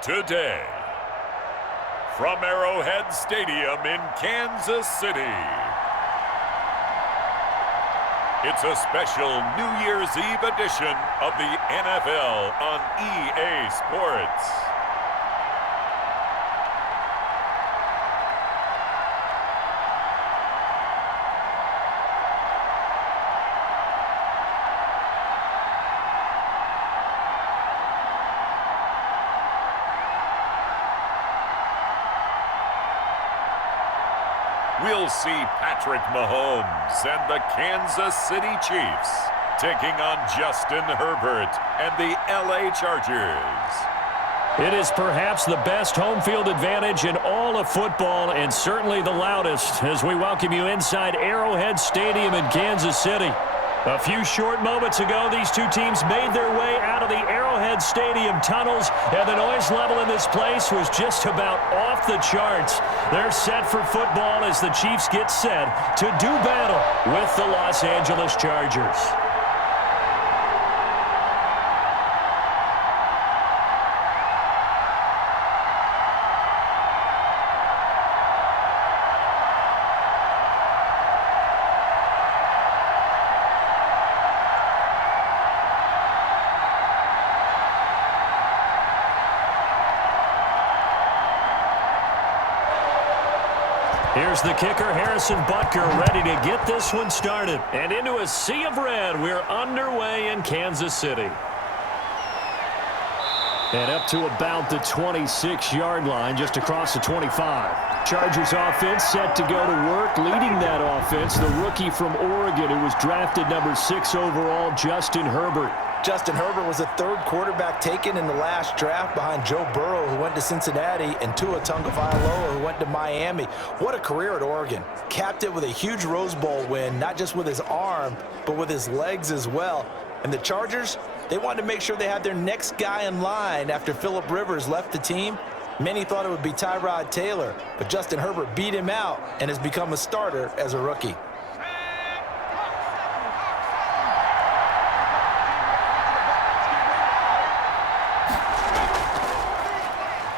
Today, from Arrowhead Stadium in Kansas City, it's a special New Year's Eve edition of the NFL on EA Sports. We'll see Patrick Mahomes and the Kansas City Chiefs taking on Justin Herbert and the LA Chargers. It is perhaps the best home field advantage in all of football, and certainly the loudest, as we welcome you inside Arrowhead Stadium in Kansas City. A few short moments ago, these two teams made their way out of the Arrowhead Stadium tunnels, and the noise level in this place was just about off the charts. They're set for football as the Chiefs get set to do battle with the Los Angeles Chargers. Here's the kicker, Harrison Butker, ready to get this one started. And into a sea of red, we're underway in Kansas City. And up to about the 26-yard line, just across the 25. Chargers offense set to go to work. Leading that offense, the rookie from Oregon who was drafted number 6 overall, Justin Herbert. Justin Herbert was the third quarterback taken in the last draft behind Joe Burrow, who went to Cincinnati, and Tua Tagovailoa, who went to Miami. What a career at Oregon. Capped it with a huge Rose Bowl win, not just with his arm, but with his legs as well. And the Chargers, they wanted to make sure they had their next guy in line after Phillip Rivers left the team. Many thought it would be Tyrod Taylor, but Justin Herbert beat him out and has become a starter as a rookie.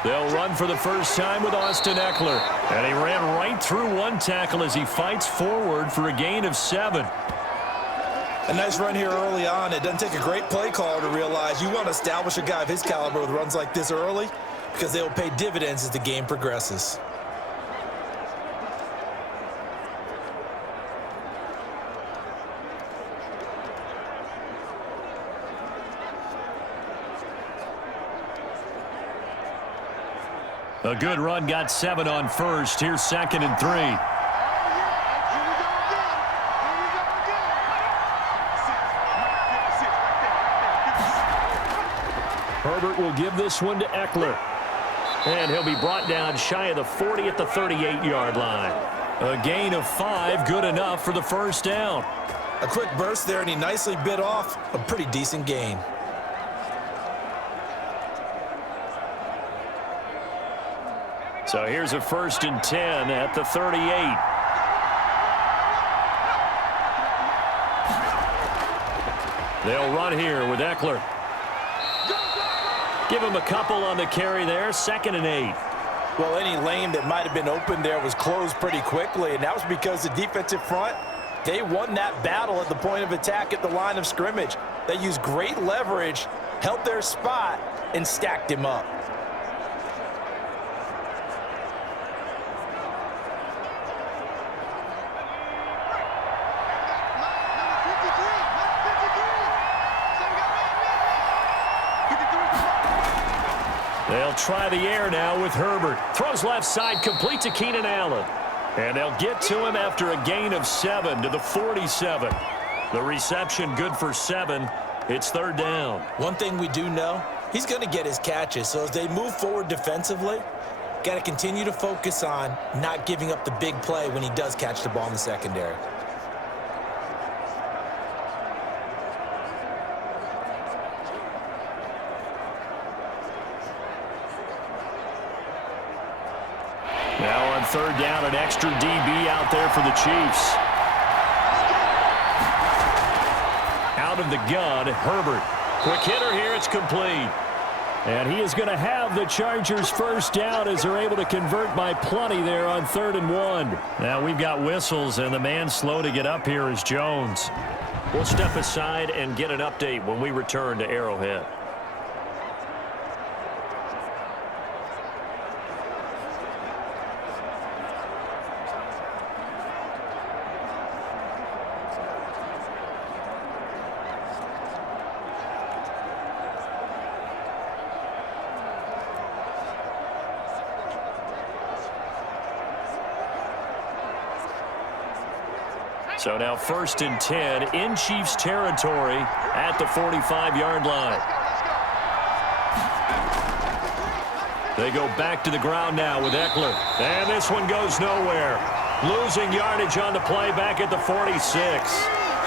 They'll run for the first time with Austin Eckler. And he ran right through one tackle as he fights forward for a gain of 7. A nice run here early on. It doesn't take a great play caller to realize you want to establish a guy of his caliber with runs like this early because they will pay dividends as the game progresses. A good run got 7 on first. Here's 2nd and 3. Herbert will give this one to Eckler. And he'll be brought down shy of the 40 at the 38-yard line. A gain of 5, good enough for the first down. A quick burst there, and he nicely bit off a pretty decent gain. So here's a 1st and 10 at the 38. They'll run here with Eckler. Give him a couple on the carry there. 2nd and 8. Well, any lane that might have been open there was closed pretty quickly, and that was because the defensive front, they won that battle at the point of attack at the line of scrimmage. They used great leverage, held their spot, and stacked him up. They'll try the air now with Herbert. Throws left side, complete to Keenan Allen. And they'll get to him after a gain of 7 to the 47. The reception good for 7. It's 3rd down. One thing we do know, he's going to get his catches. So as they move forward defensively, got to continue to focus on not giving up the big play when he does catch the ball in the secondary. Now on 3rd down, an extra DB out there for the Chiefs. Out of the gun, Herbert. Quick hitter here, it's complete. And he is going to have the Chargers first down as they're able to convert by plenty there on 3rd and 1. Now we've got whistles, and the man slow to get up here is Jones. We'll step aside and get an update when we return to Arrowhead. So now 1st and 10 in Chiefs territory at the 45-yard line. They go back to the ground now with Eckler. And this one goes nowhere. Losing yardage on the play back at the 46.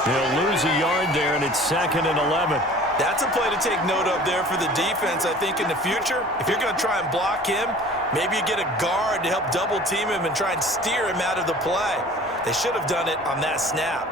They'll lose a yard there, and it's 2nd and 11. That's a play to take note of there for the defense. I think in the future, if you're going to try and block him, maybe you get a guard to help double team him and try and steer him out of the play. They should have done it on that snap.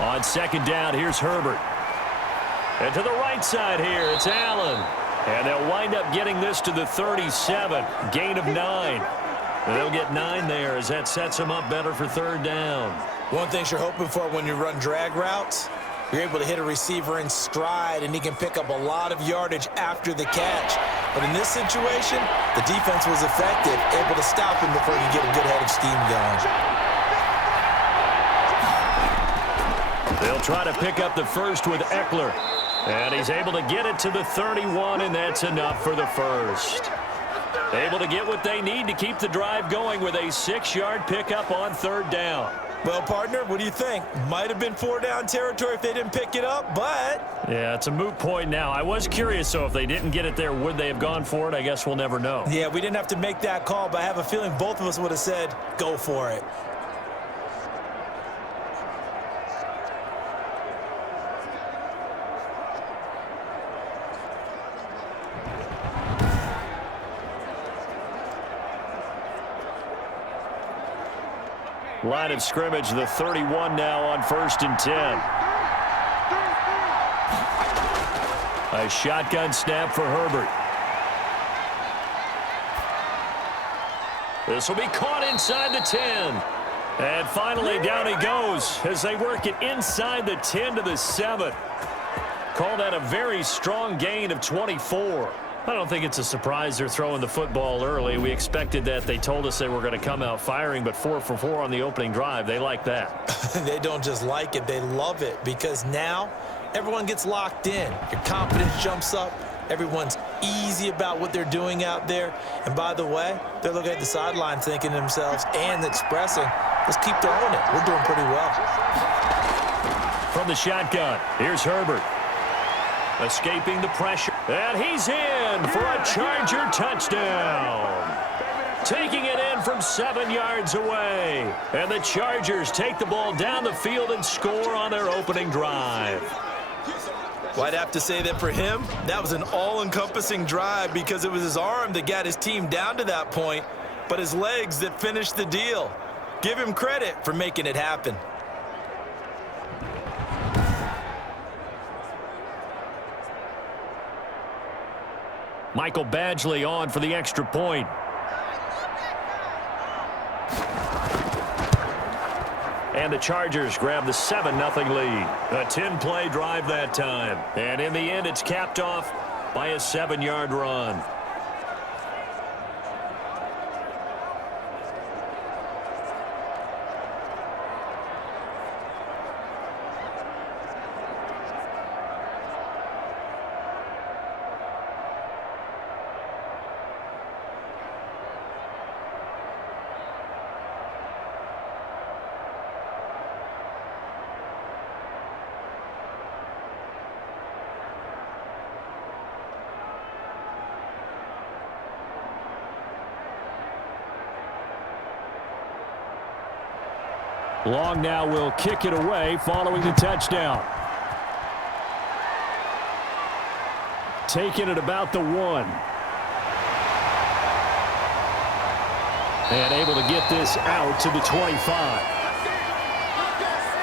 On 2nd down, here's Herbert. And to the right side here, it's Allen. And they'll wind up getting this to the 37. Gain of 9. They'll get 9 there as that sets them up better for 3rd down. One of the things you're hoping for when you run drag routes, you're able to hit a receiver in stride, and he can pick up a lot of yardage after the catch. But in this situation, the defense was effective, able to stop him before he could get a good head of steam going. They'll try to pick up the first with Eckler. And he's able to get it to the 31, and that's enough for the first. Able to get what they need to keep the drive going with a 6-yard pickup on 3rd down. Well, partner, what do you think? Might have been 4-down territory if they didn't pick it up, but... Yeah, it's a moot point now. I was curious, so if they didn't get it there, would they have gone for it? I guess we'll never know. Yeah, we didn't have to make that call, but I have a feeling both of us would have said, go for it. Line of scrimmage, the 31 now on 1st and 10. A shotgun snap for Herbert. This will be caught inside the 10. And finally down he goes as they work it inside the 10 to the 7. Call that a very strong gain of 24. I don't think it's a surprise they're throwing the football early. We expected that. They told us they were going to come out firing, but 4 for 4 on the opening drive. They like that. They don't just like it, they love it, because now everyone gets locked in. Your confidence jumps up. Everyone's easy about what they're doing out there. And by the way, they're looking at the sideline thinking to themselves and expressing, let's keep throwing it. We're doing pretty well. From the shotgun, here's Herbert. Escaping the pressure. And he's in for a Charger touchdown. Taking it in from 7 yards away. And the Chargers take the ball down the field and score on their opening drive. Well, I'd have to say that for him, that was an all-encompassing drive because it was his arm that got his team down to that point, but his legs that finished the deal. Give him credit for making it happen. Michael Badgley on for the extra point. And the Chargers grab the 7-0 lead. A 10-play drive that time. And in the end, it's capped off by a 7-yard run. Long now will kick it away following the touchdown. Taking it about the 1. And able to get this out to the 25.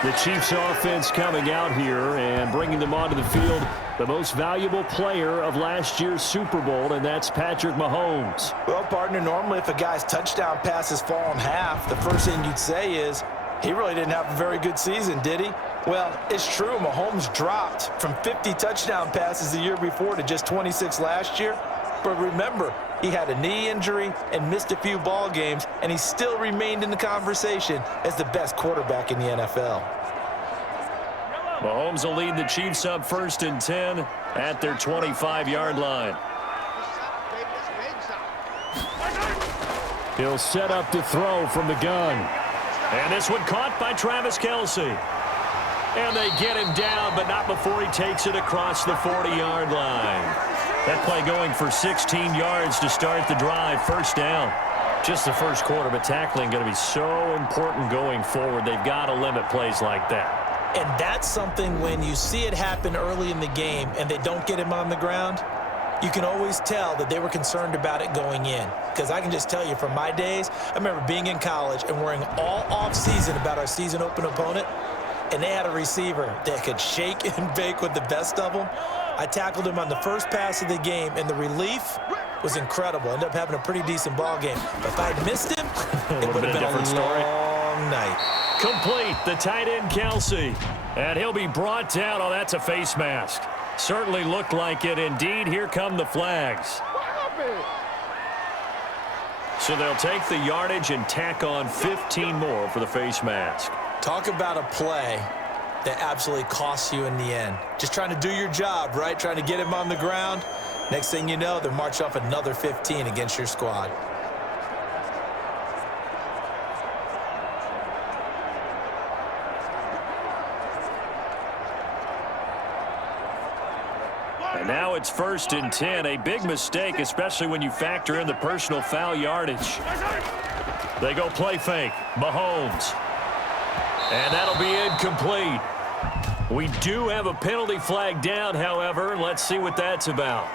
The Chiefs offense coming out here and bringing them onto the field. The most valuable player of last year's Super Bowl, and that's Patrick Mahomes. Well, partner, normally if a guy's touchdown passes fall in half, the first thing you'd say is, he really didn't have a very good season, did he? Well, it's true. Mahomes dropped from 50 touchdown passes the year before to just 26 last year. But remember, he had a knee injury and missed a few ball games, and he still remained in the conversation as the best quarterback in the NFL. Mahomes will lead the Chiefs up 1st and 10 at their 25-yard line. He'll set up to throw from the gun. And this one caught by Travis Kelce. And they get him down, but not before he takes it across the 40-yard line. That play going for 16 yards to start the drive. 1st down. Just the first quarter, but tackling going to be so important going forward. They've got to limit plays like that. And that's something when you see it happen early in the game and they don't get him on the ground, you can always tell that they were concerned about it going in. Because I can just tell you from my days, I remember being in college and worrying all off-season about our season open opponent, and they had a receiver that could shake and bake with the best of them. I tackled him on the first pass of the game, and the relief was incredible. Ended up having a pretty decent ball game. But if I'd missed him, it would have been a different story. Long night. Complete, the tight end Kelce. And he'll be brought down. Oh, that's a face mask. Certainly looked like it. Indeed, here come the flags. So they'll take the yardage and tack on 15 more for the face mask. Talk about a play that absolutely costs you in the end. Just trying to do your job, right? Trying to get him on the ground. Next thing you know, they'll march off another 15 against your squad. And now it's 1st and 10. A big mistake, especially when you factor in the personal foul yardage. They go play fake. Mahomes. And that'll be incomplete. We do have a penalty flag down, however. Let's see what that's about.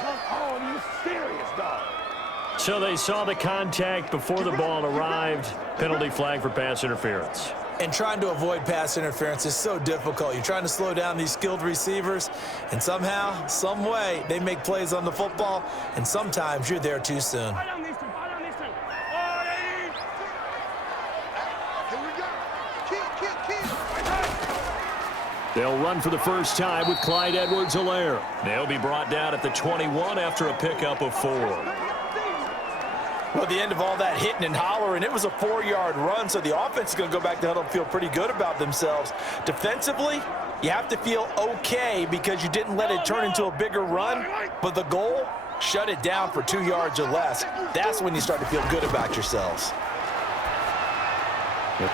Come on, you serious, dog? So they saw the contact before the ball arrived. Penalty flag for pass interference. And trying to avoid pass interference is so difficult. You're trying to slow down these skilled receivers, and somehow, some way, they make plays on the football, and sometimes you're there too soon. They'll run for the first time with Clyde Edwards-Helaire. They'll be brought down at the 21 after a pickup of 4. Well, the end of all that hitting and hollering, it was a 4-yard run, so the offense is going to go back to huddle and feel pretty good about themselves. Defensively, you have to feel okay because you didn't let it turn into a bigger run, but the goal, shut it down for 2 yards or less. That's when you start to feel good about yourselves.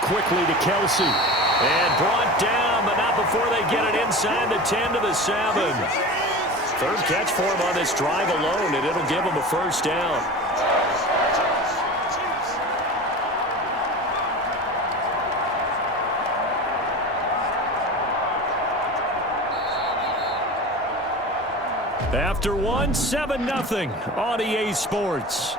Quickly to Kelce. And brought down, but not before they get it inside the 10 to the 7. 3rd catch for him on this drive alone, and it'll give him a 1st down. After 1, 7-0 on EA Sports.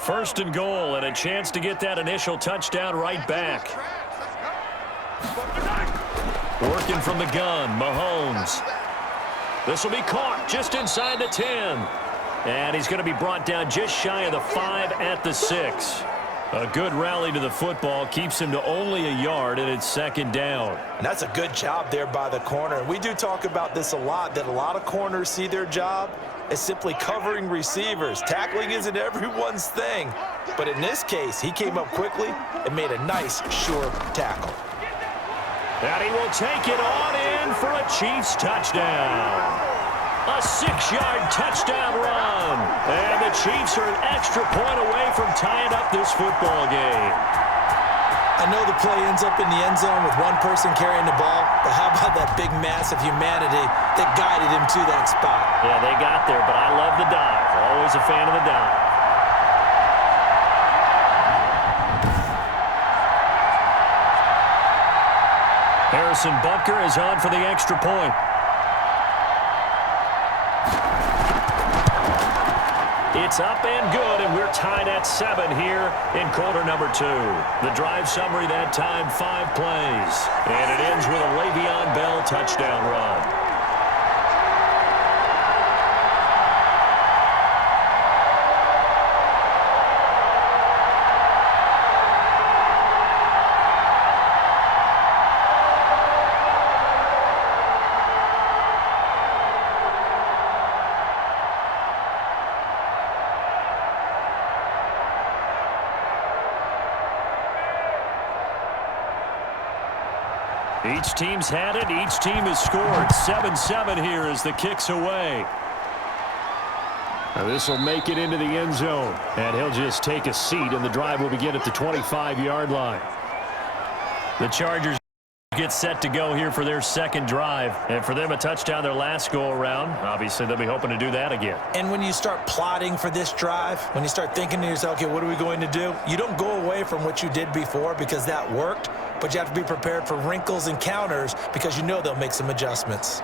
First and goal, and a chance to get that initial touchdown right back. Working from the gun, Mahomes. This will be caught just inside the 10. And he's going to be brought down just shy of the 5 at the 6. A good rally to the football keeps him to only a yard, and it's 2nd down. And that's a good job there by the corner. We do talk about this a lot, that a lot of corners see their job as simply covering receivers. Tackling isn't everyone's thing. But in this case, he came up quickly and made a nice, sure tackle. And he will take it on in for a Chiefs touchdown. A 6-yard touchdown run. And the Chiefs are an extra point away from tying up this football game. I know the play ends up in the end zone with one person carrying the ball, but how about that big mass of humanity that guided him to that spot? Yeah, they got there, but I love the dive. Always a fan of the dive. Harrison Butker is on for the extra point. It's up and good, and we're tied at 7 here in quarter number 2. The drive summary that time, 5 plays. And it ends with a Le'Veon Bell touchdown run. Each team's had it. Each team has scored. 7-7 here as the kick's away. Now this will make it into the end zone. And he'll just take a seat, and the drive will begin at the 25-yard line. The Chargers get set to go here for their second drive. And for them, a touchdown their last go-around. Obviously, they'll be hoping to do that again. And when you start plotting for this drive, when you start thinking to yourself, okay, what are we going to do? You don't go away from what you did before because that worked. But you have to be prepared for wrinkles and counters because you know they'll make some adjustments.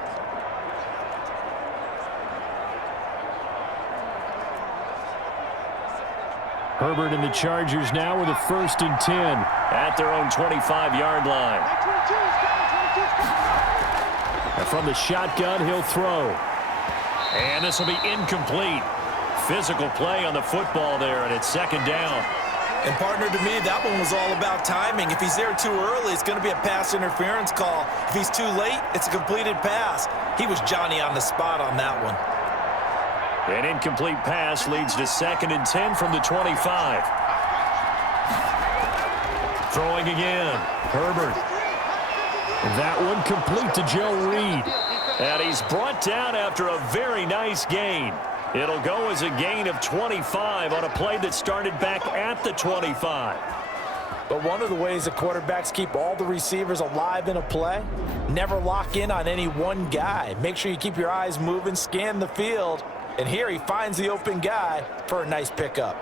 Herbert and the Chargers now with a 1st and 10 at their own 25-yard line. And from the shotgun, he'll throw. And this will be incomplete. Physical play on the football there, and it's 2nd down. And, partner, to me, that one was all about timing. If he's there too early, it's going to be a pass interference call. If he's too late, it's a completed pass. He was Johnny on the spot on that one. An incomplete pass leads to 2nd and 10 from the 25. Throwing again. Herbert. That one complete to Joe Reed. And he's brought down after a very nice gain. It'll go as a gain of 25 on a play that started back at the 25. But one of the ways the quarterbacks keep all the receivers alive in a play, never lock in on any one guy. Make sure you keep your eyes moving, scan the field, and here he finds the open guy for a nice pickup.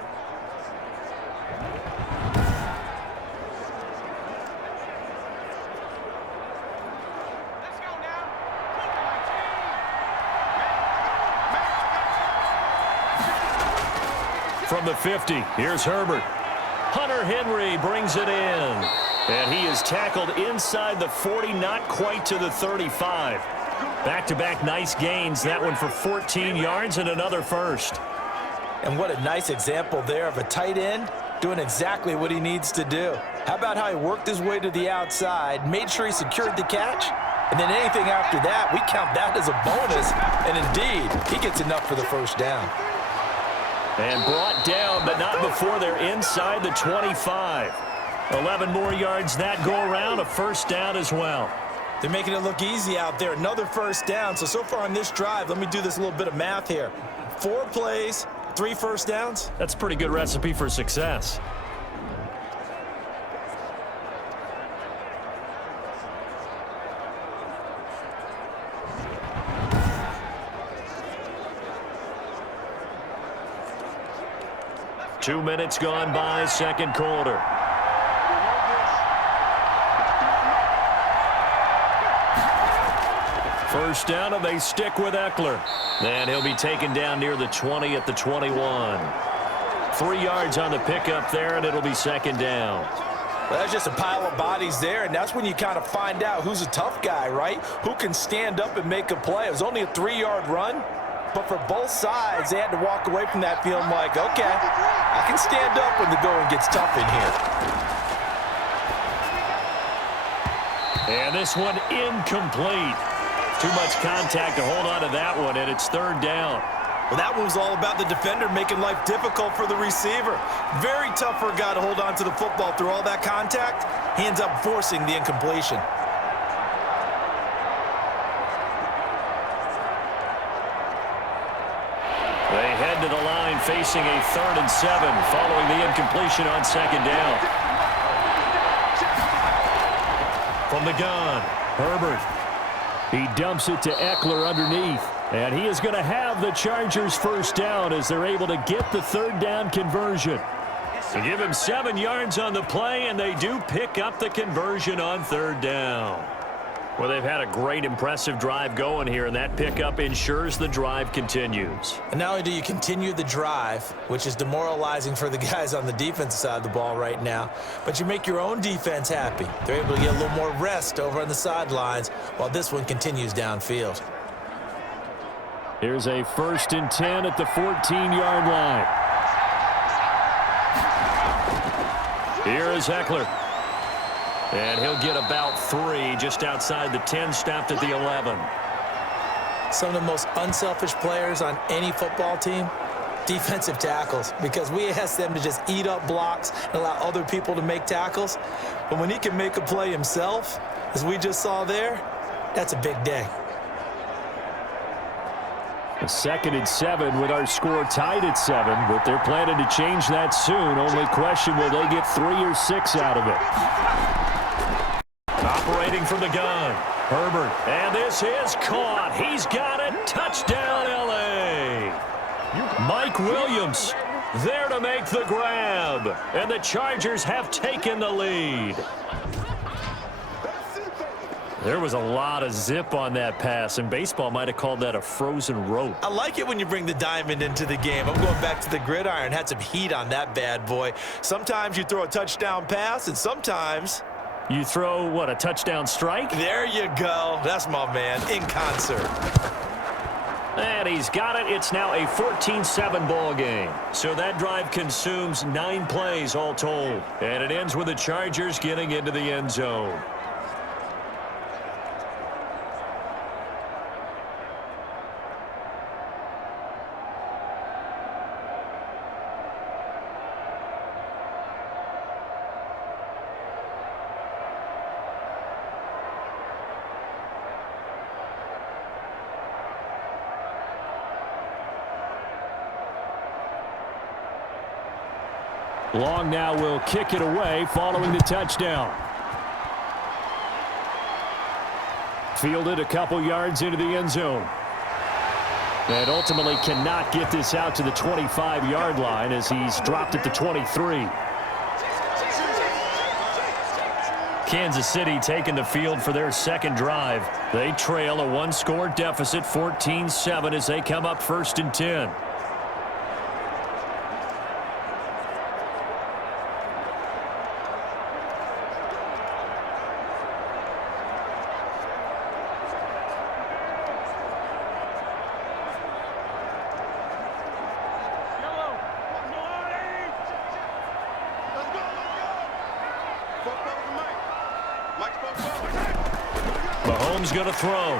From the 50, here's Herbert. Hunter Henry brings it in. And he is tackled inside the 40, not quite to the 35. Back-to-back nice gains. That one for 14 yards and another 1st. And what a nice example there of a tight end doing exactly what he needs to do. How about how he worked his way to the outside, made sure he secured the catch, and then anything after that, we count that as a bonus. And indeed, he gets enough for the 1st down. And brought down, but not before they're inside the 25. 11 more yards that go around, a 1st down as well. They're making it look easy out there. Another 1st down. So far on this drive, let me do this little bit of math here. 4 plays, 3 1st downs. That's a pretty good recipe for success. Two minutes gone by, 2nd quarter. First down, and they stick with Eckler. And he'll be taken down near the 20 at the 21. 3 yards on the pickup there, and it'll be 2nd down. Well, that's just a pile of bodies there, and that's when you kind of find out who's a tough guy, right? Who can stand up and make a play. It was only a 3-yard run. But for both sides, they had to walk away from that feeling like, okay, I can stand up when the going gets tough in here. And this one incomplete. Too much contact to hold on to that one, and it's 3rd down. Well, that one was all about the defender making life difficult for the receiver. Very tough for a guy to hold on to the football through all that contact. He ends up forcing the incompletion. They head to the line facing a 3rd and 7 following the incompletion on 2nd down. From the gun, Herbert. He dumps it to Eckler underneath. And he is going to have the Chargers 1st down as they're able to get the 3rd down conversion. They give him 7 yards on the play, and they do pick up the conversion on 3rd down. Well, they've had a great, impressive drive going here, and that pickup ensures the drive continues. And not only do you continue the drive, which is demoralizing for the guys on the defensive side of the ball right now, but you make your own defense happy. They're able to get a little more rest over on the sidelines while this one continues downfield. Here's a 1st and 10 at the 14-yard line. Here is Eckler. And he'll get about 3 just outside the 10, stopped at the 11. Some of the most unselfish players on any football team, defensive tackles, because we ask them to just eat up blocks and allow other people to make tackles. But when he can make a play himself, as we just saw there, that's a big day. A 2nd and 7 with our score tied at 7, but they're planning to change that soon. Only question, will they get 3 or 6 out of it? Operating from the gun, Herbert. And this is caught. He's got it. Touchdown, L.A. Mike Williams there to make the grab. And the Chargers have taken the lead. There was a lot of zip on that pass, and baseball might have called that a frozen rope. I like it when you bring the diamond into the game. I'm going back to the gridiron. Had some heat on that bad boy. Sometimes you throw a touchdown pass, and sometimes you throw, what, a touchdown strike? There you go. That's my man, in concert. And he's got it. It's now a 14-7 ball game. So that drive consumes 9 plays all told. And it ends with the Chargers getting into the end zone. Long now will kick it away following the touchdown. Fielded a couple yards into the end zone. And ultimately cannot get this out to the 25-yard line as he's dropped at the 23. Kansas City taking the field for their 2nd drive. They trail a 1-score deficit, 14-7, as they come up 1st and 10. Mahomes going to throw.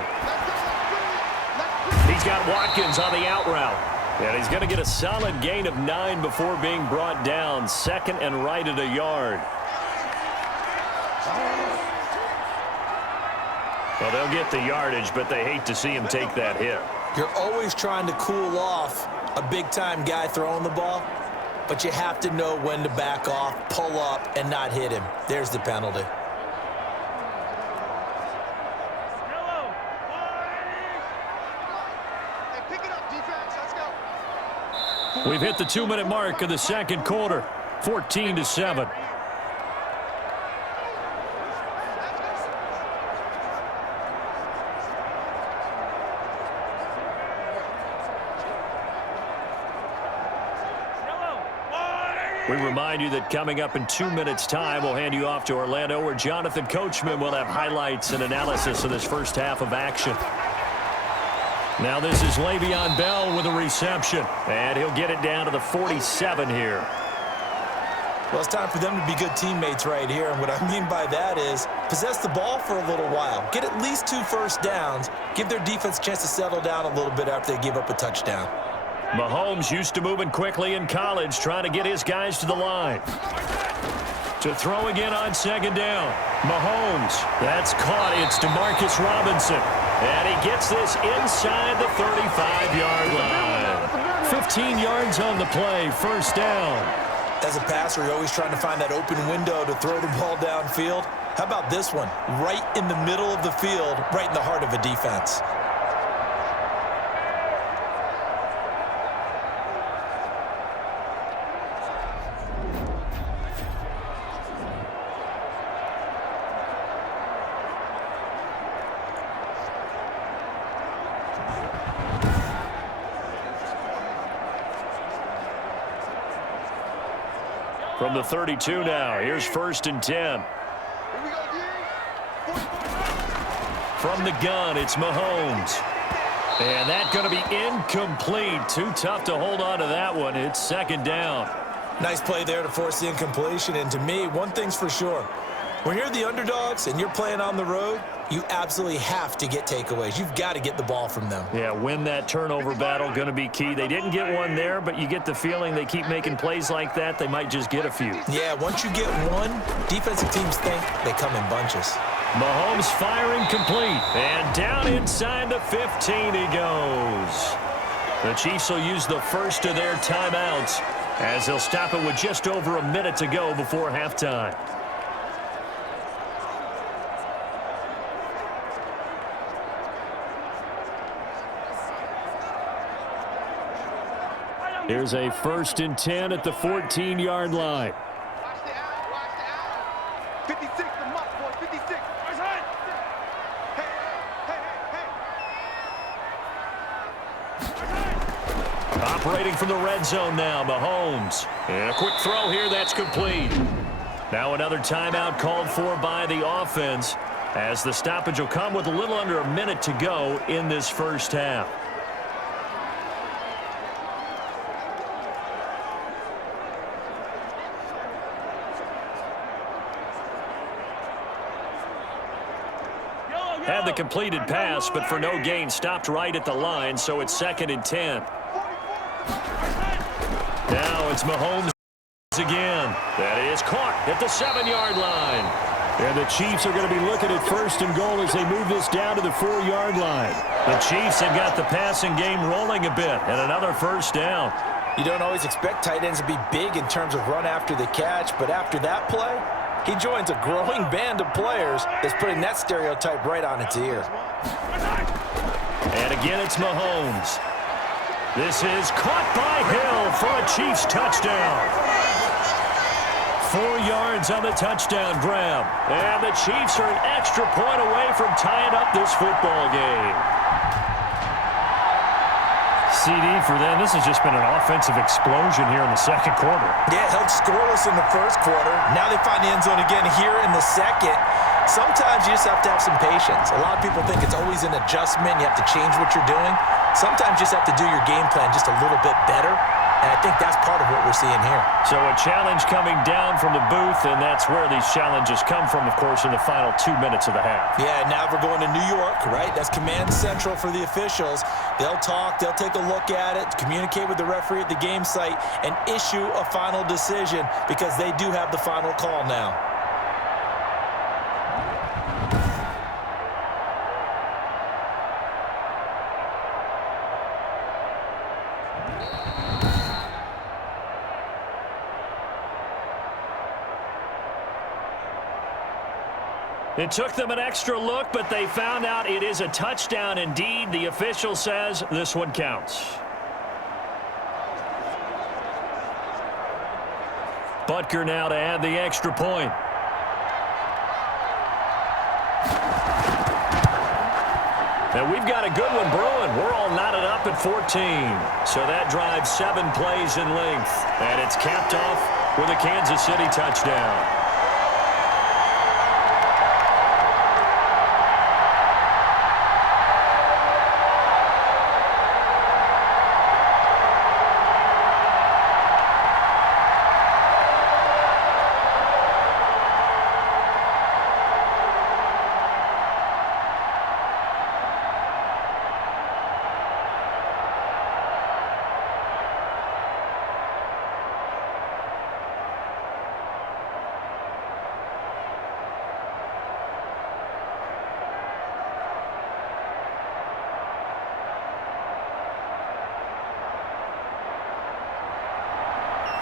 He's got Watkins on the out route. And he's going to get a solid gain of 9 before being brought down. 2nd and right at a yard. Well, they'll get the yardage, but they hate to see him take that hit. You're always trying to cool off a big-time guy throwing the ball, but you have to know when to back off, pull up, and not hit him. There's the penalty. We've hit the 2-minute mark of the 2nd quarter, 14-7. We remind you that coming up in 2 minutes' time, we'll hand you off to Orlando, where Jonathan Coachman will have highlights and analysis of this first half of action. Now this is Le'Veon Bell with a reception, and he'll get it down to the 47 here. Well, it's time for them to be good teammates right here, and what I mean by that is possess the ball for a little while. Get at least 2 first downs. Give their defense a chance to settle down a little bit after they give up a touchdown. Mahomes used to moving quickly in college, trying to get his guys to the line. To throw again on 2nd down. Mahomes, that's caught. It's DeMarcus Robinson. And he gets this inside the 35-yard line. 15 yards on the play, first down. As a passer, you're always trying to find that open window to throw the ball downfield. How about this one? Right in the middle of the field, right in the heart of a defense. From the 32 now, here's 1st and 10. From the gun, it's Mahomes. And that's going to be incomplete. Too tough to hold on to that one. It's 2nd down. Nice play there to force the incompletion. And to me, one thing's for sure. When you're the underdogs and you're playing on the road, you absolutely have to get takeaways. You've got to get the ball from them. Yeah, win that turnover battle, going to be key. They didn't get one there, but you get the feeling they keep making plays like that, they might just get a few. Yeah, once you get one, defensive teams think they come in bunches. Mahomes firing complete, and down inside the 15 he goes. The Chiefs will use the first of their timeouts as they'll stop it with just over a minute to go before halftime. Here's a 1st and 10 at the 14-yard line. Watch the out. 56, the muck, boy. 56. Hey. Operating from the red zone now, Mahomes. And a quick throw here, that's complete. Now another timeout called for by the offense as the stoppage will come with a little under a minute to go in this first half. Had the completed pass, but for no gain, stopped right at the line, so it's 2nd and 10. Now it's Mahomes again. That is caught at the 7-yard line. And the Chiefs are going to be looking at 1st and goal as they move this down to the 4-yard line. The Chiefs have got the passing game rolling a bit, and another first down. You don't always expect tight ends to be big in terms of run after the catch, but after that play, he joins a growing band of players that's putting that stereotype right on its ear. And again, it's Mahomes. This is caught by Hill for a Chiefs touchdown. 4 yards on the touchdown grab. And the Chiefs are an extra point away from tying up this football game. CD for them. This has just been an offensive explosion here in the 2nd quarter. Yeah, held scoreless in the 1st quarter. Now they find the end zone again here in the 2nd. Sometimes you just have to have some patience. A lot of people think it's always an adjustment. You have to change what you're doing. Sometimes you just have to do your game plan just a little bit better. And I think that's part of what we're seeing here. So a challenge coming down from the booth, and that's where these challenges come from, of course, in the final 2 minutes of the half. Yeah, now we're going to New York, right? That's command central for the officials. They'll talk, they'll take a look at it, communicate with the referee at the game site, and issue a final decision because they do have the final call now. It took them an extra look, but they found out it is a touchdown indeed. The official says this one counts. Butker now to add the extra point. And we've got a good one brewing. We're all knotted up at 14. So that drives 7 plays in length. And it's capped off with a Kansas City touchdown.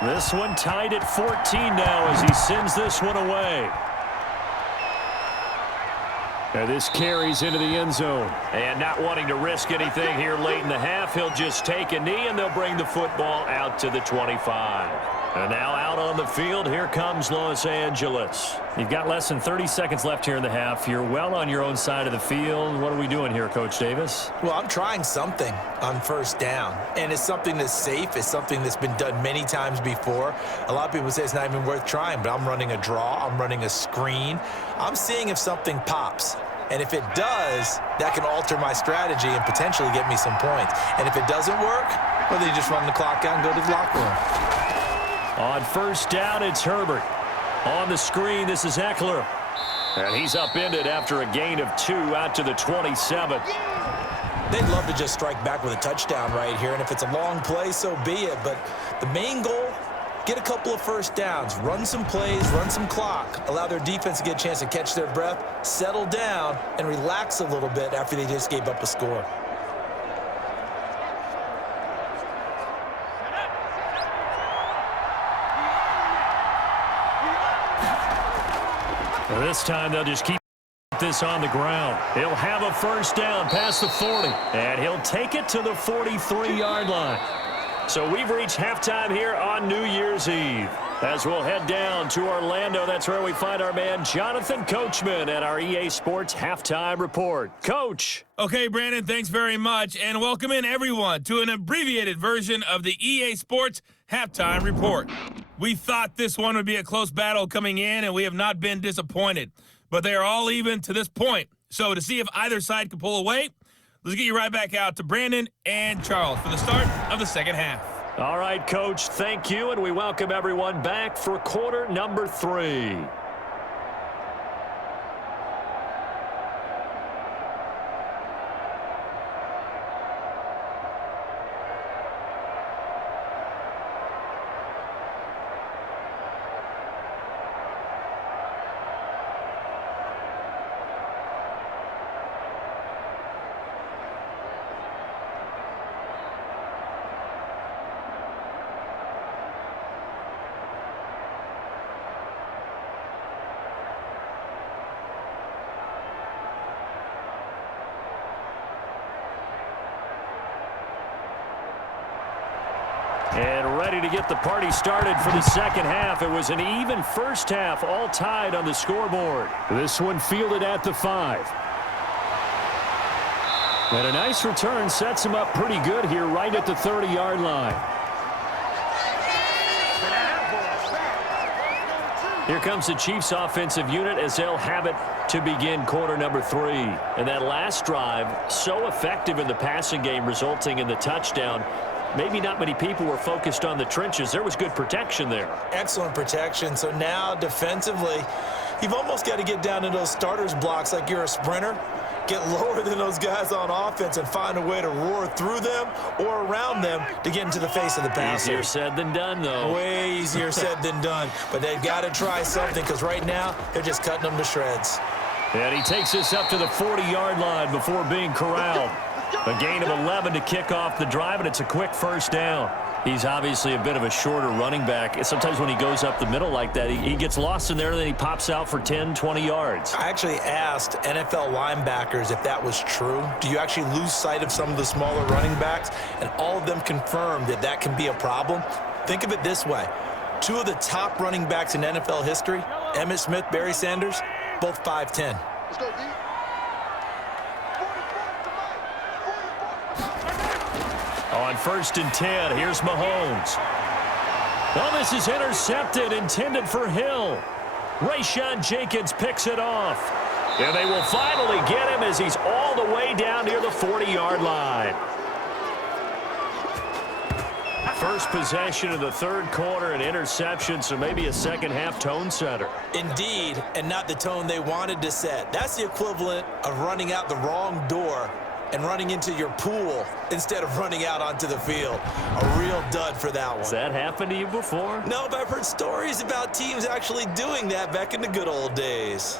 This one tied at 14 now as he sends this one away. And this carries into the end zone. And not wanting to risk anything here late in the half, he'll just take a knee and they'll bring the football out to the 25. And now out on the field, here comes Los Angeles. You've got less than 30 seconds left here in the half. You're well on your own side of the field. What are we doing here, Coach Davis? Well, I'm trying something on first down, and it's something that's safe. It's something that's been done many times before. A lot of people say it's not even worth trying, but I'm running a draw. I'm running a screen. I'm seeing if something pops. And if it does, that can alter my strategy and potentially get me some points. And if it doesn't work, well, then you just run the clock out and go to the locker room. On first down, it's Herbert. On the screen, this is Eckler. And he's upended after a gain of 2 out to the 27. They'd love to just strike back with a touchdown right here. And if it's a long play, so be it. But the main goal, get a couple of first downs, run some plays, run some clock, allow their defense to get a chance to catch their breath, settle down, and relax a little bit after they just gave up a score. Well, this time they'll just keep this on the ground. He'll have a first down past the 40, and he'll take it to the 43-yard line. So we've reached halftime here on New Year's Eve. As we'll head down to Orlando, that's where we find our man Jonathan Coachman at our EA Sports Halftime Report. Coach. Okay, Brandon, thanks very much, and welcome in everyone to an abbreviated version of the EA Sports Halftime Report. We thought this one would be a close battle coming in, and we have not been disappointed. But they are all even to this point. So to see if either side can pull away, let's get you right back out to Brandon and Charles for the start of the second half. All right, Coach, thank you, and we welcome everyone back for quarter number 3. And ready to get the party started for the second half. It was an even first half, all tied on the scoreboard. This one fielded at the 5. And a nice return sets him up pretty good here right at the 30-yard line. Here comes the Chiefs offensive unit as they'll have it to begin quarter number 3. And that last drive, so effective in the passing game, resulting in the touchdown. Maybe not many people were focused on the trenches. There was good protection there. Excellent protection. So now defensively, you've almost got to get down to those starters blocks like you're a sprinter. Get lower than those guys on offense and find a way to roar through them or around them to get into the face of the passer. Easier said than done, though. Way easier said than done. But they've got to try something because right now they're just cutting them to shreds. And he takes us up to the 40-yard line before being corralled. A gain of 11 to kick off the drive, and it's a quick first down. He's obviously a bit of a shorter running back. Sometimes when he goes up the middle like that, he gets lost in there, and then he pops out for 10, 20 yards. I actually asked NFL linebackers if that was true. Do you actually lose sight of some of the smaller running backs? And all of them confirmed that that can be a problem. Think of it this way. 2 of the top running backs in NFL history, Emmitt Smith, Barry Sanders, both 5'10". Let's go, D. On first and 10, here's Mahomes. Oh, this is intercepted, intended for Hill. Rayshawn Jenkins picks it off. And they will finally get him as he's all the way down near the 40-yard line. First possession of the third quarter, an interception, so maybe a second-half tone setter. Indeed, and not the tone they wanted to set. That's the equivalent of running out the wrong door and running into your pool instead of running out onto the field. A real dud for that one. Has that happened to you before? No, but I've heard stories about teams actually doing that back in the good old days.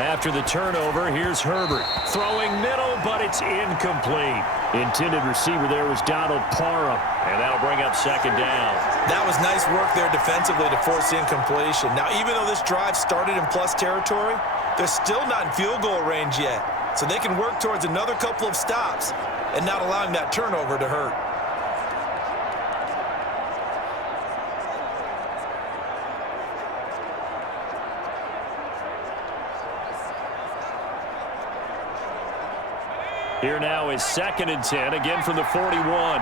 After the turnover, here's Herbert. Throwing middle, but it's incomplete. Intended receiver there was Donald Parham, and that'll bring up second down. That was nice work there defensively to force the incompletion. Now, even though this drive started in plus territory, they're still not in field goal range yet. So they can work towards another couple of stops and not allowing that turnover to hurt. Here now is 2nd and 10, again from the 41.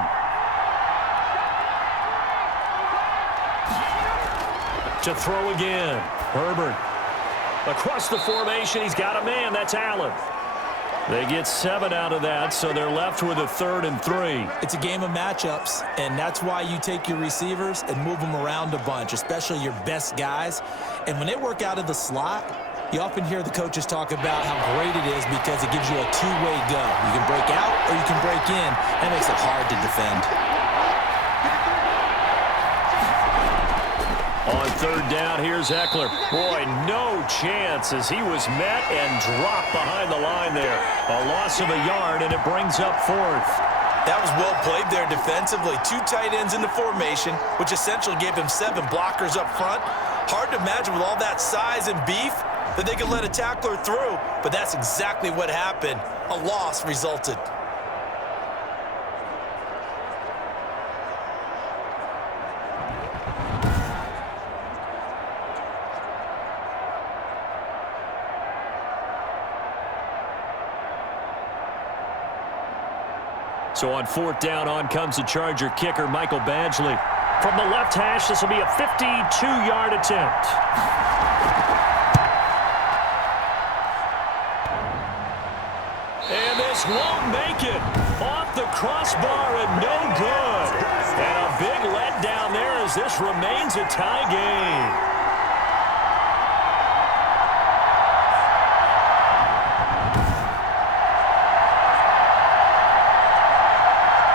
To throw again. Herbert. Across the formation, he's got a man. That's Allen. They get 7 out of that, so they're left with a 3rd and 3. It's a game of matchups, and that's why you take your receivers and move them around a bunch, especially your best guys. And when they work out of the slot, you often hear the coaches talk about how great it is because it gives you a two-way go. You can break out or you can break in. That makes it hard to defend. On 3rd down, here's Eckler. Boy, no chance as he was met and dropped behind the line there. A loss of a yard, and it brings up 4th. That was well played there defensively. 2 tight ends in the formation, which essentially gave him 7 blockers up front. Hard to imagine with all that size and beef that they could let a tackler through, but that's exactly what happened. A loss resulted. So on 4th down, on comes the Charger kicker, Michael Badgley. From the left hash, this will be a 52-yard attempt. And this won't make it. Off the crossbar and no good. And a big letdown there as this remains a tie game.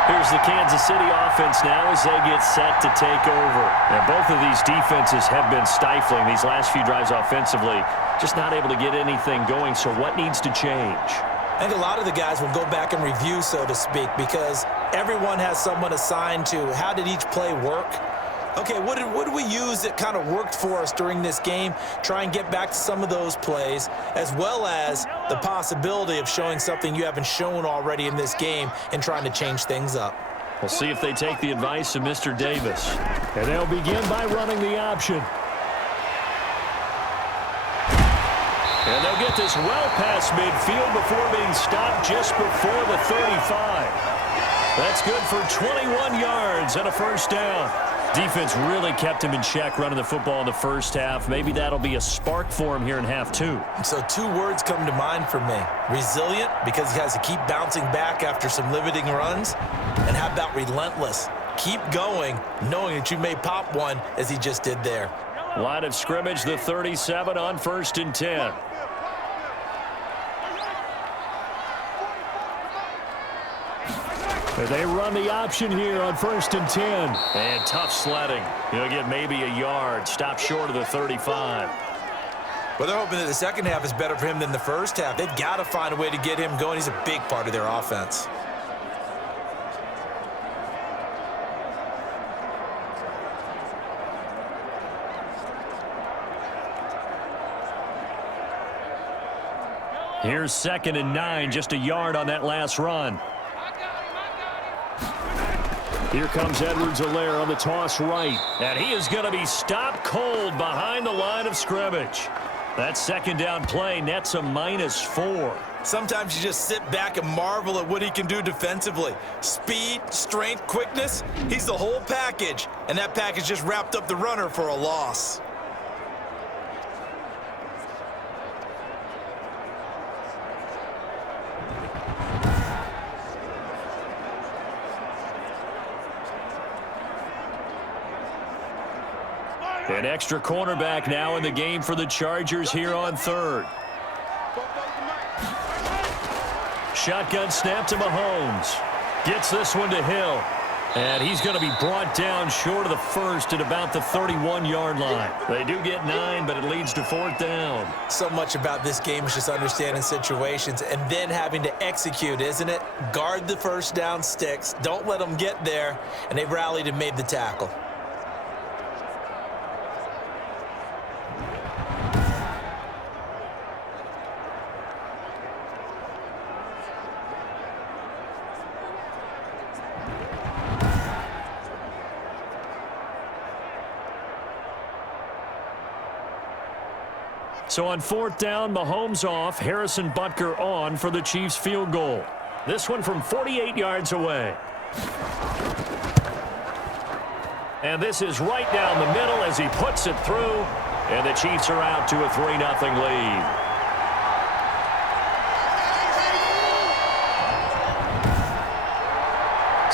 Here's the Kansas City offense now as they get set to take over. And both of these defenses have been stifling these last few drives offensively. Just not able to get anything going, so what needs to change? I think a lot of the guys will go back and review, so to speak, because everyone has someone assigned to how did each play work. Okay, what did we use that kind of worked for us during this game? Try and get back to some of those plays, as well as the possibility of showing something you haven't shown already in this game and trying to change things up. We'll see if they take the advice of Mr. Davis. And they'll begin by running the option. And they'll get this well past midfield before being stopped just before the 35. That's good for 21 yards and a 1st down. Defense really kept him in check running the football in the first half. Maybe that'll be a spark for him here in half 2. So 2 words come to mind for me. Resilient, because he has to keep bouncing back after some limiting runs. And how about relentless? Keep going, knowing that you may pop one as he just did there. Line of scrimmage, the 37 on 1st and 10. They run the option here on 1st and 10. And tough sledding. He'll get maybe a yard. Stop short of the 35. Well, they're hoping that the second half is better for him than the first half. They've got to find a way to get him going. He's a big part of their offense. Here's 2nd and 9, just a yard on that last run. Here comes Edwards-Helaire on the toss right. And he is going to be stopped cold behind the line of scrimmage. That 2nd down play nets a -4. Sometimes you just sit back and marvel at what he can do defensively. Speed, strength, quickness, he's the whole package. And that package just wrapped up the runner for a loss. An extra cornerback now in the game for the Chargers here on 3rd. Shotgun snap to Mahomes. Gets this one to Hill. And he's going to be brought down short of the first at about the 31-yard line. They do get 9, but it leads to 4th down. So much about this game is just understanding situations and then having to execute, isn't it? Guard the first down sticks. Don't let them get there. And they rallied and made the tackle. So on 4th down, Mahomes off, Harrison Butker on for the Chiefs field goal. This one from 48 yards away. And this is right down the middle as he puts it through. And the Chiefs are out to a 3-0 lead.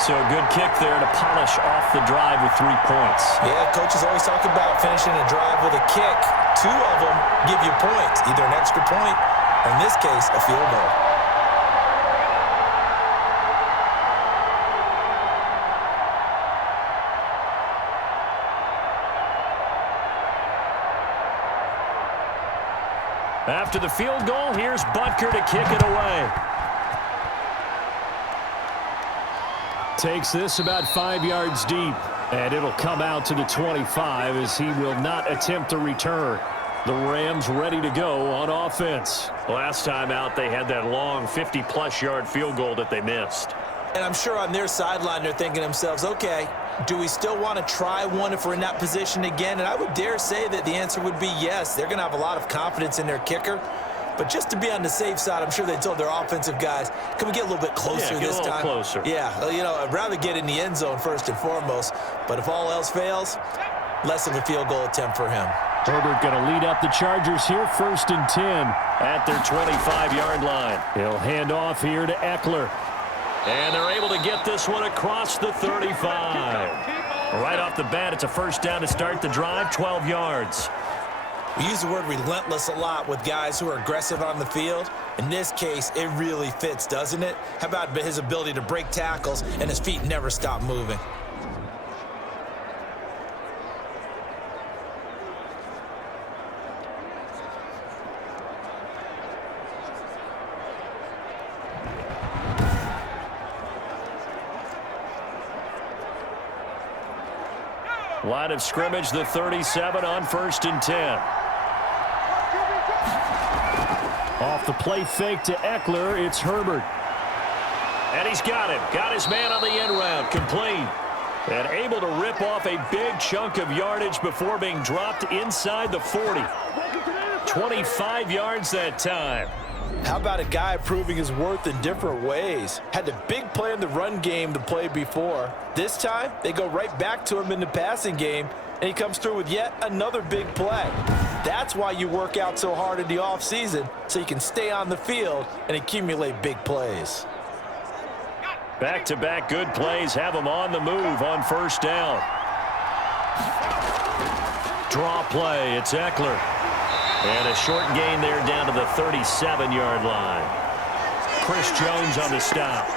So a good kick there to polish off the drive with 3 points. Yeah, coaches always talk about finishing a drive with a kick. 2 of them give you points, either an extra point or, in this case, a field goal. After the field goal, here's Butker to kick it away. Takes this about 5 yards deep, and it'll come out to the 25 as he will not attempt a return. The Rams ready to go on offense. Last time out, they had that long 50-plus yard field goal that they missed. And I'm sure on their sideline, they're thinking to themselves, okay, do we still want to try one if we're in that position again? And I would dare say that the answer would be yes. They're going to have a lot of confidence in their kicker. But just to be on the safe side, I'm sure they told their offensive guys, can we get a little bit closer this time? Yeah, get a little closer. Yeah, you know, I'd rather get in the end zone first and foremost. But if all else fails, less of a field goal attempt for him. Herbert going to lead up the Chargers here, 1st and 10 at their 25-yard line. He'll hand off here to Eckler. And they're able to get this one across the 35. Right off the bat, it's a first down to start the drive, 12 yards. We use the word relentless a lot with guys who are aggressive on the field. In this case, it really fits, doesn't it? How about his ability to break tackles and his feet never stop moving? Line of scrimmage, the 37 on 1st and 10. Off the play fake to Eckler, it's Herbert. And he's got him. Got his man on the end round, complete. And able to rip off a big chunk of yardage before being dropped inside the 40. 25 yards that time. How about a guy proving his worth in different ways? Had the big play in the run game the play before. This time, they go right back to him in the passing game, and he comes through with yet another big play. That's why you work out so hard in the offseason, so you can stay on the field and accumulate big plays. Back-to-back good plays have him on the move on 1st down. Draw play, it's Eckler. And a short gain there down to the 37-yard line. Chris Jones on the stop.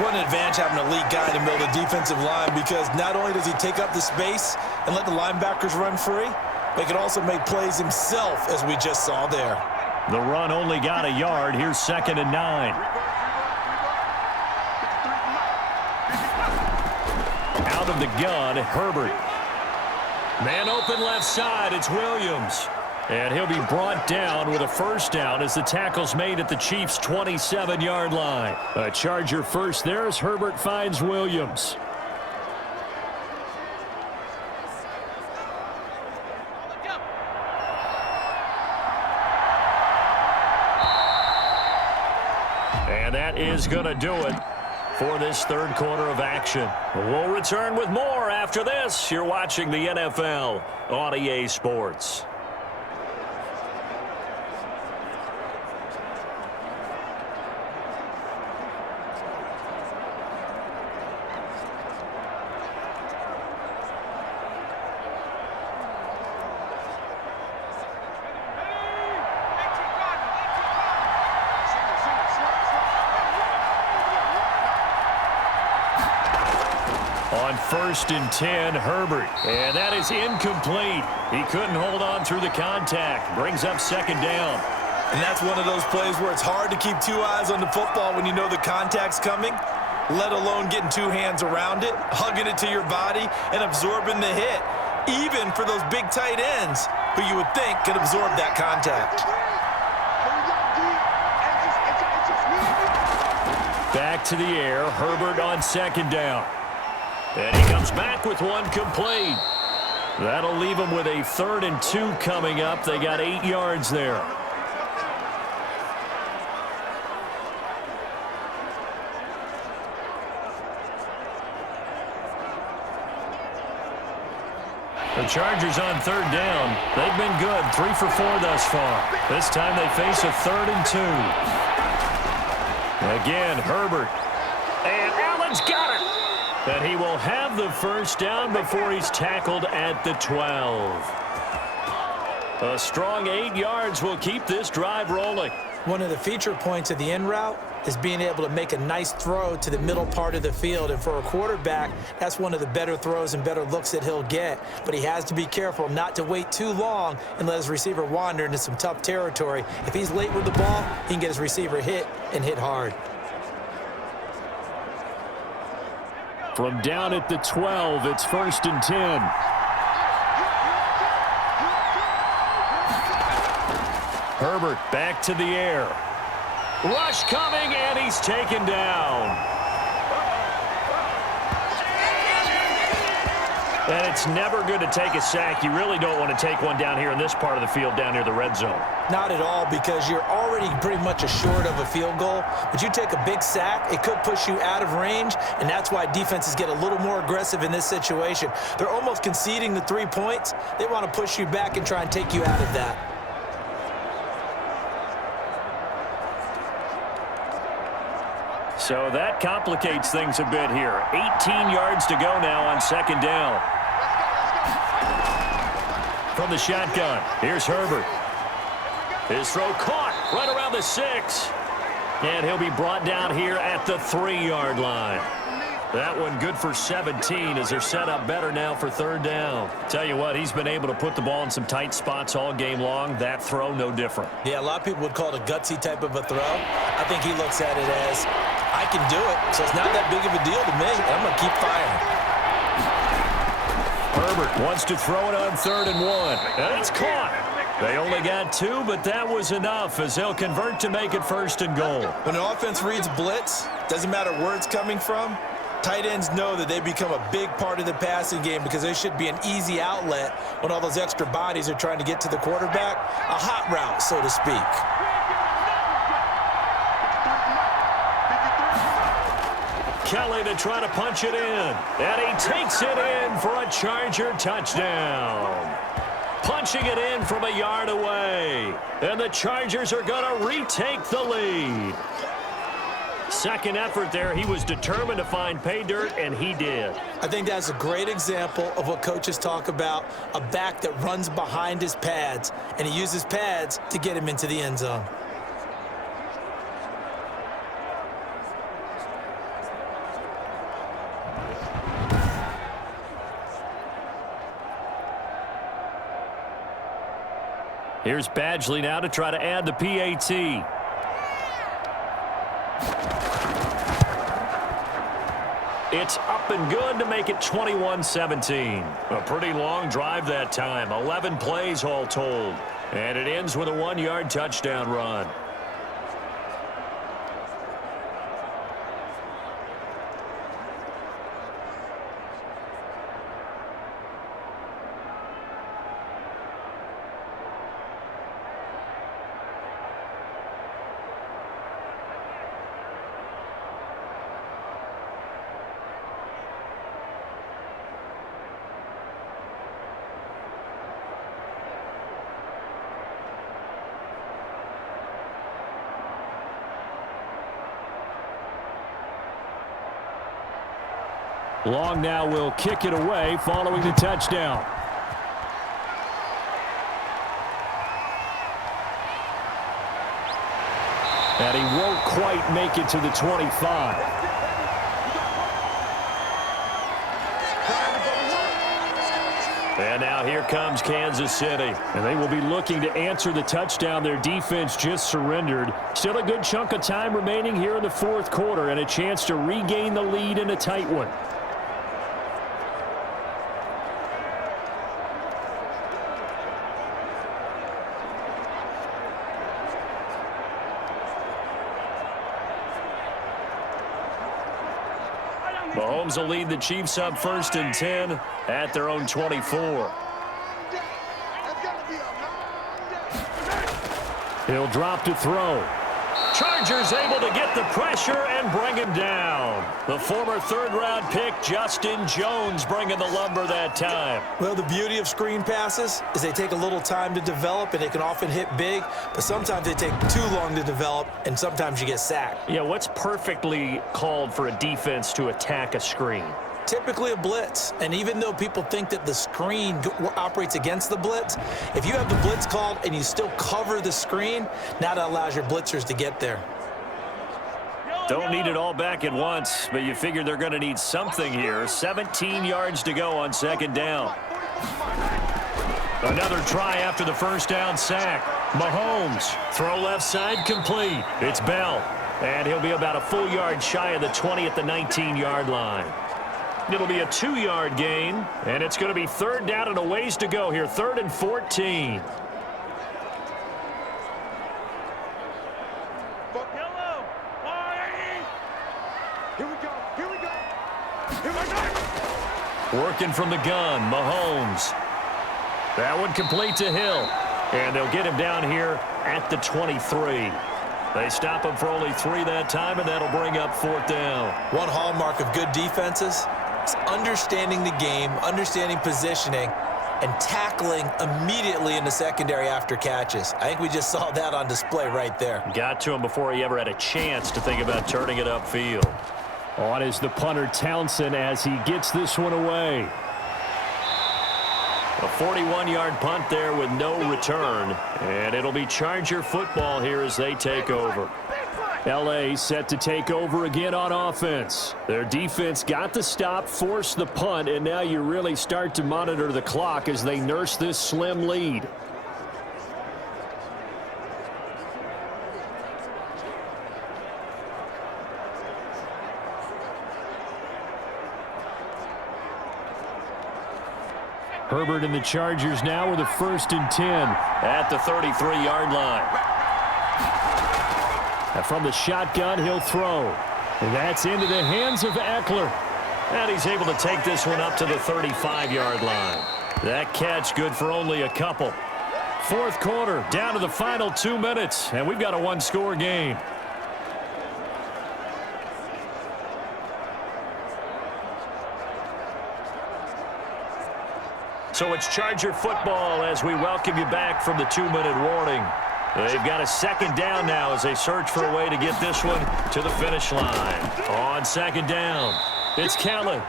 What an advantage having an elite guy in the middle of the defensive line, because not only does he take up the space and let the linebackers run free, but he can also make plays himself, as we just saw there. The run only got a yard. Here's 2nd and 9. Out of the gun, Herbert. Man open left side, it's Williams. And he'll be brought down with a first down as the tackle's made at the Chiefs' 27-yard line. A Charger first there as Herbert finds Williams. And that is going to do it for this 3rd quarter of action. We'll return with more after this. You're watching the NFL on EA Sports. On 1st and 10, Herbert. And that is incomplete. He couldn't hold on through the contact. Brings up 2nd down. And that's one of those plays where it's hard to keep 2 eyes on the football when you know the contact's coming, let alone getting 2 hands around it, hugging it to your body, and absorbing the hit, even for those big tight ends who you would think could absorb that contact. Back to the air, Herbert on 2nd down. And he comes back with one complete. That'll leave him with a 3rd and 2 coming up. They got 8 yards there. The Chargers on 3rd down. They've been good, 3 for 4 thus far. This time they face a 3rd and 2. Again, Herbert. And Allen's got it. And he will have the 1st down before he's tackled at the 12. A strong 8 yards will keep this drive rolling. One of the feature points of the in route is being able to make a nice throw to the middle part of the field. And for a quarterback, that's one of the better throws and better looks that he'll get. But he has to be careful not to wait too long and let his receiver wander into some tough territory. If he's late with the ball, he can get his receiver hit and hit hard. From down at the 12, it's 1st and 10. Herbert back to the air. Rush coming, and he's taken down. And it's never good to take a sack. You really don't want to take one down here in this part of the field down near the red zone. Not at all, because you're already pretty much assured of a field goal. But you take a big sack, it could push you out of range, and that's why defenses get a little more aggressive in this situation. They're almost conceding the 3 points. They want to push you back and try and take you out of that. So that complicates things a bit here. 18 yards to go now on 2nd down. From the shotgun, here's Herbert. His throw caught right around the 6. And he'll be brought down here at the 3-yard line. That one good for 17 as they're set up better now for 3rd down. Tell you what, he's been able to put the ball in some tight spots all game long. That throw, no different. Yeah, a lot of people would call it a gutsy type of a throw. I think he looks at it as, I can do it, so it's not that big of a deal to me. I'm going to keep firing. Herbert wants to throw it on 3rd and 1. And it's caught. They only got 2, but that was enough as they'll convert to make it 1st and goal. When an offense reads blitz, doesn't matter where it's coming from, tight ends know that they become a big part of the passing game because they should be an easy outlet when all those extra bodies are trying to get to the quarterback. A hot route, so to speak. Kelly to try to punch it in. And he takes it in for a Charger touchdown. Punching it in from a yard away. And the Chargers are going to retake the lead. Second effort there. He was determined to find pay dirt, and he did. I think that's a great example of what coaches talk about, a back that runs behind his pads, and he uses pads to get him into the end zone. Here's Badgley now to try to add the PAT. It's up and good to make it 21-17. A pretty long drive that time. 11 plays all told. And it ends with a 1-yard touchdown run. Long now will kick it away following the touchdown. And he won't quite make it to the 25. And now here comes Kansas City. And they will be looking to answer the touchdown their defense just surrendered. Still a good chunk of time remaining here in the fourth quarter and a chance to regain the lead in a tight one. Mahomes will lead the Chiefs up 1st and 10 at their own 24. He'll drop to throw. Chargers able to get the pressure and bring him down. The former third-round pick, Justin Jones, bringing the lumber that time. Well, the beauty of screen passes is they take a little time to develop, and they can often hit big, but sometimes they take too long to develop, and sometimes you get sacked. Yeah, what's perfectly called for a defense to attack a screen? Typically a blitz, and even though people think that the screen operates against the blitz, if you have the blitz called and you still cover the screen, now that allows your blitzers to get there. Don't need it all back at once, but you figure they're going to need something here. 17 yards to go on 2nd down. Another try after the first down sack. Mahomes, throw left side complete. It's Bell, and he'll be about a full yard shy of the 20 at the 19-yard line. It'll be a 2-yard gain, and it's going to be 3rd down and a ways to go here. 3rd and 14. Here we go. Here we go. Here we go. Working from the gun, Mahomes. That one complete to Hill, and they'll get him down here at the 23. They stop him for only 3 that time, and that'll bring up 4th down. One hallmark of good defenses is understanding the game, understanding positioning, and tackling immediately in the secondary after catches. I think we just saw that on display right there. Got to him before he ever had a chance to think about turning it upfield. On is the punter Townsend as he gets this one away. A 41-yard punt there with no return, and it'll be Charger football here as they take over. L.A. set to take over again on offense. Their defense got the stop, forced the punt, and now you really start to monitor the clock as they nurse this slim lead. Herbert and the Chargers now with a 1st and 10 at the 33-yard line. And from the shotgun, he'll throw. And that's into the hands of Eckler. And he's able to take this one up to the 35-yard line. That catch good for only a couple. 4th quarter, down to the final 2 minutes, and we've got a 1-score game. So it's Charger football as we welcome you back from the 2-minute warning. They've got a 2nd down now as they search for a way to get this one to the finish line. On 2nd down, it's Kelly.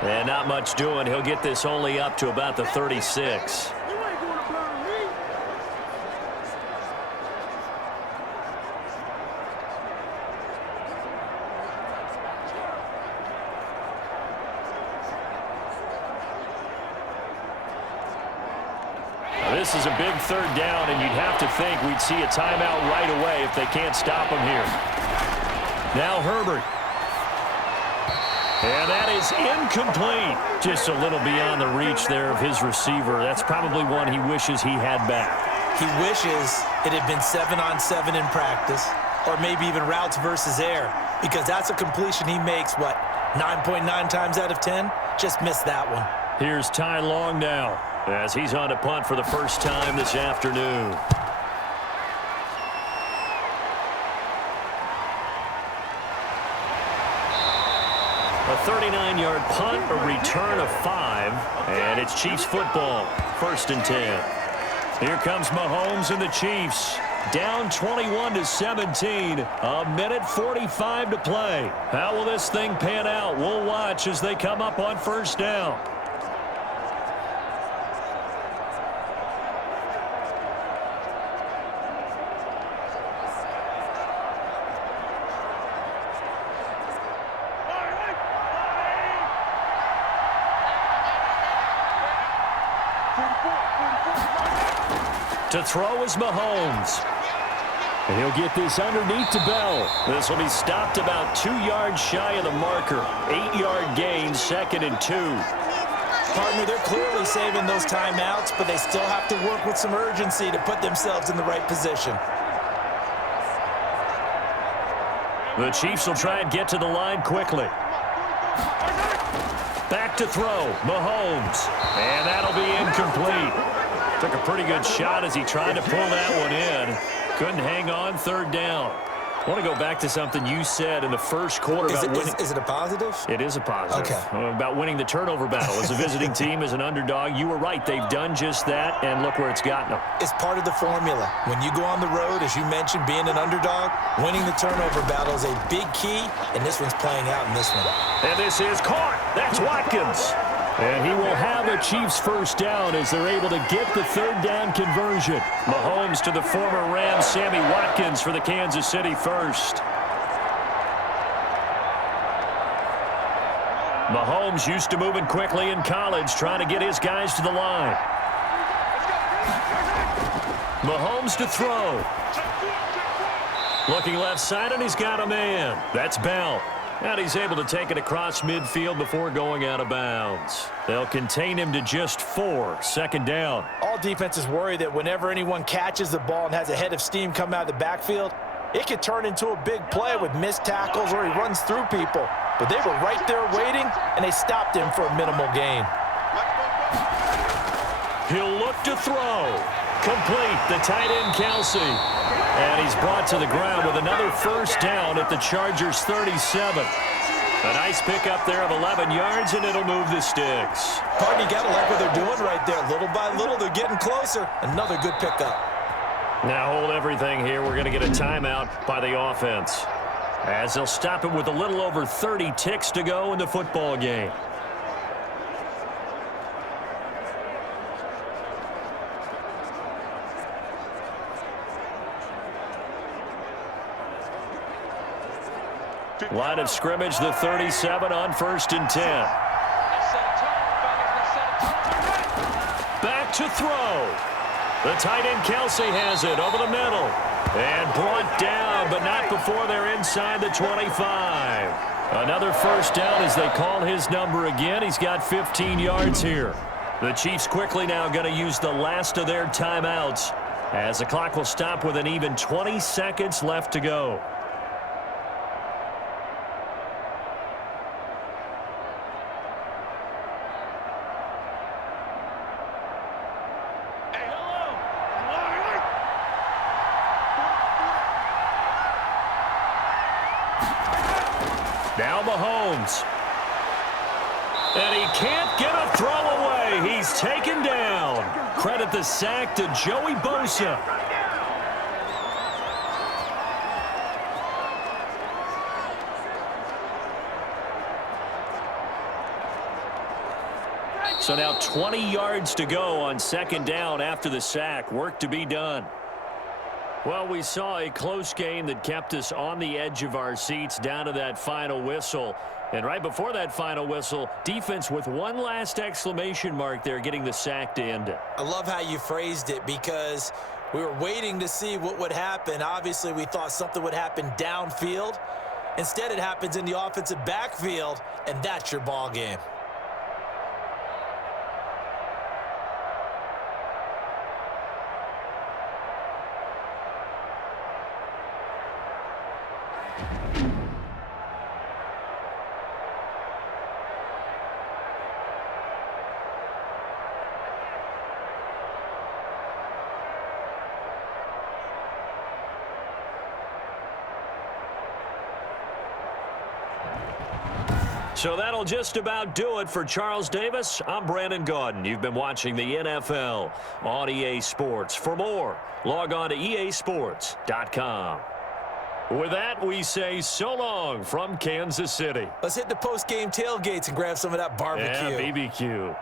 And not much doing. He'll get this only up to about the 36. This is a big 3rd down, and you'd have to think we'd see a timeout right away if they can't stop him here. Now Herbert. And that is incomplete. Just a little beyond the reach there of his receiver. That's probably one he wishes he had back. He wishes it had been 7-on-7 in practice, or maybe even routes versus air, because that's a completion he makes, what, 9.9 times out of 10? Just missed that one. Here's Ty Long now, as he's on to punt for the first time this afternoon. A 39-yard punt, a return of 5, and it's Chiefs football, 1st and 10. Here comes Mahomes and the Chiefs, down 21-17, a minute 45 to play. How will this thing pan out? We'll watch as they come up on 1st down. To throw is Mahomes. And he'll get this underneath to Bell. This will be stopped about 2 yards shy of the marker. 8-yard gain, 2nd and 2. Partner, they're clearly saving those timeouts, but they still have to work with some urgency to put themselves in the right position. The Chiefs will try and get to the line quickly. Back to throw, Mahomes. And that'll be incomplete. Took a pretty good shot as he tried to pull that one in. Couldn't hang on, 3rd down. I want to go back to something you said in the first quarter about winning. Is it a positive? It is a positive. Okay. About winning the turnover battle. As a visiting team, as an underdog, you were right. They've done just that, and look where it's gotten them. It's part of the formula. When you go on the road, as you mentioned, being an underdog, winning the turnover battle is a big key, and this one's playing out in this one. And this is caught. That's Watkins. And he will have a Chiefs first down as they're able to get the 3rd down conversion. Mahomes to the former Rams, Sammy Watkins for the Kansas City first. Mahomes used to moving quickly in college, trying to get his guys to the line. Mahomes to throw. Looking left side, and he's got a man. That's Bell. And he's able to take it across midfield before going out of bounds. They'll contain him to just 4, 2nd down. All defenses worry that whenever anyone catches the ball and has a head of steam come out of the backfield, it could turn into a big play with missed tackles or he runs through people. But they were right there waiting, and they stopped him for a minimal gain. He'll look to throw. Complete, the tight end, Kelsey. And he's brought to the ground with another first down at the Chargers' 37. A nice pickup there of 11 yards, and it'll move the sticks. Pardon, you got to like what they're doing right there. Little by little, they're getting closer. Another good pickup. Now hold everything here. We're going to get a timeout by the offense, as they'll stop it with a little over 30 ticks to go in the football game. Line of scrimmage, the 37 on 1st and 10. Back to throw. The tight end Kelsey has it over the middle. And brought down, but not before they're inside the 25. Another first down as they call his number again. He's got 15 yards here. The Chiefs quickly now going to use the last of their timeouts, as the clock will stop with an even 20 seconds left to go. Now Mahomes. And he can't get a throw away. He's taken down. Credit the sack to Joey Bosa. So now 20 yards to go on 2nd down after the sack. Work to be done. Well, we saw a close game that kept us on the edge of our seats down to that final whistle. And right before that final whistle, defense with one last exclamation mark there, getting the sack to end it. I love how you phrased it, because we were waiting to see what would happen. Obviously, we thought something would happen downfield. Instead, it happens in the offensive backfield, and that's your ball game. So that'll just about do it for Charles Davis. I'm Brandon Gaudin. You've been watching the NFL on EA Sports. For more, log on to easports.com. With that, we say so long from Kansas City. Let's hit the post-game tailgates and grab some of that barbecue. Yeah, BBQ.